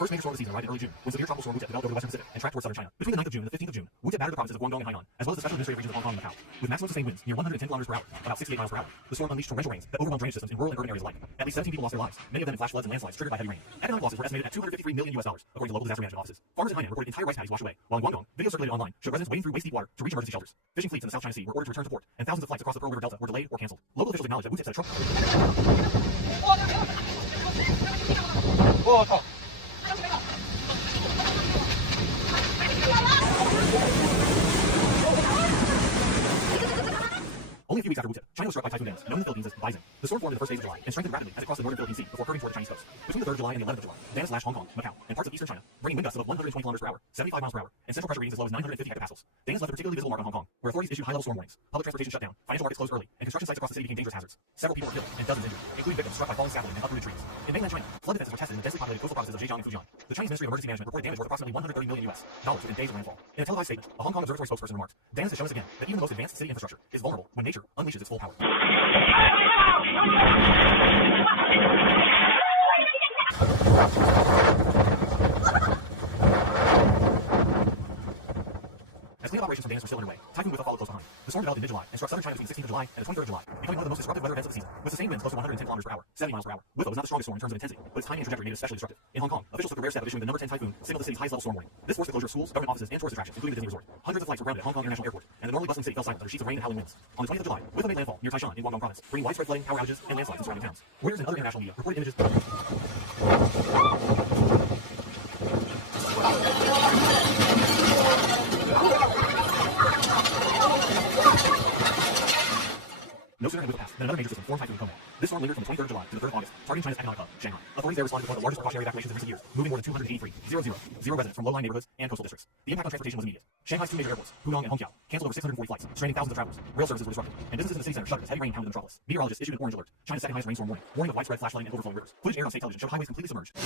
first major storm of the season arrived in early June, when severe tropical storm Wu developed over the western Pacific and tracked towards southern China. Between the 9th of June and the 15th of June, Wu battered the provinces of Guangdong and Hainan, as well as the special administrative regions of Hong Kong and Macau. With maximum sustained winds near 110 km per hour, about 68 miles per hour, the storm unleashed torrential rains that overwhelmed drainage systems in rural and urban areas alike. At least 17 people lost their lives, many of them in flash floods and landslides triggered by heavy rain. Economic losses were estimated at $253 million, according to local disaster management offices. Farmers in Hainan reported entire rice paddies washed away, while in Guangdong, videos circulated online showed residents wading through waist-deep water to reach emergency shelters. Fishing fleets in the South China Sea were ordered to return to port, and thousands of flights across the Pearl River Delta were delayed or cancelled. Local officials acknowledged that Wu set a Trump. Only a few weeks after Wu, China was struck by Typhoon Daniels, known in the Philippines as Bison. The storm formed in the first days of July and strengthened rapidly as it crossed the northern Philippine Sea before curving toward the Chinese coast. Between the 3rd of July and the 11th of July, Daniels lashed Hong Kong, Macau, and parts of eastern China, bringing wind gusts of 120 km per hour, 75 miles per hour, and central pressure readings as low as 950 hectopascals. Daniels left a particularly visible mark on Hong Kong, where authorities issued high-level storm warnings. Public transportation shut down, financial markets closed early, and construction sites across the city became dangerous hazards. Several people were killed and dozens injured, including victims struck by falling scaffolding and uprooted trees. In mainland China, flood defenses were tested in the densely populated coastal provinces of Zhejiang and Fujian. The Chinese Ministry of Emergency Management reported damage worth approximately $130 million within days of landfall. In a televised statement, a Hong Kong observatory spokesperson remarked, "Daniels has shown us again that even the most advanced city infrastructure is vulnerable when nature unleashes its full power." As cleanup operations from Daniels were still underway, Typhoon Wu followed close behind. The storm developed in mid-July and struck southern China between the 16th of July and the 23rd of July, becoming one of the most disruptive weather events of the season, with sustained winds close to 110 km per hour, 70 miles per hour. Wu was not the strongest storm in terms of intensity, but its timing and trajectory made it especially destructive. In Hong Kong, officials took the rare step of issuing the number 10 typhoon signaled the city's highest level storm warning. This forced the closure of schools, government offices, and tourist attractions, including the Disney Resort. Hundreds of flights were grounded at Hong Kong International Airport, and the normally bustling city fell silent under sheets of rain and howling winds. On the 20th of July, Wu made landfall near Taishan in Guangdong province, bringing widespread flooding, power outages, and landslides in surrounding towns. Reuters and other international media reported images. No sooner had Wu passed than another major system formed Typhoon Kome. This storm lingered from the 23rd of July to the 3rd of August, targeting China's economic hub, Shanghai. Authorities there responded to one of the largest precautionary evacuations in recent years, moving more than 283,000 residents from low-lying neighborhoods and coastal districts. The impact on transportation was immediate. Shanghai's two major airports, Pudong and Hongqiao, canceled over 640 flights, straining thousands of travelers. Rail services were disrupted, and businesses in the city center shuttered as heavy rain pounded the metropolis. Meteorologists issued an orange alert, China's second highest rainstorm warning, warning of widespread flash flooding and overflowing rivers. Footage aired on state television showed highways completely submerged.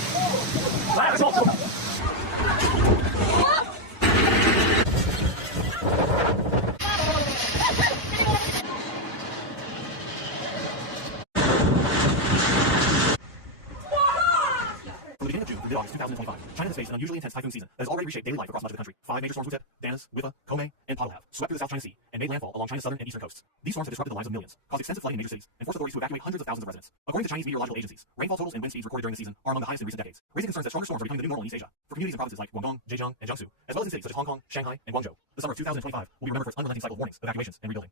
From the beginning of June through mid-August 2025, China has faced an unusually intense typhoon season that has already reshaped daily life across much of the country. 5 major storms Wu, Danis, Wifa, Kome, and Pottle have swept through the South China Sea and made landfall along China's southern and eastern coasts. These storms have disrupted the lives of millions, caused extensive flooding in major cities, and forced authorities to evacuate hundreds of thousands of residents. According to Chinese meteorological agencies, rainfall totals and wind speeds recorded during the season are among the highest in recent decades, raising concerns that stronger storms are becoming the new normal in East Asia. For communities in provinces like Guangdong, Zhejiang, and Jiangsu, as well as in cities such as Hong Kong, Shanghai, and Guangzhou, the summer of 2025 will be remembered for its unrelenting cycle of warnings, evacuations, and rebuilding.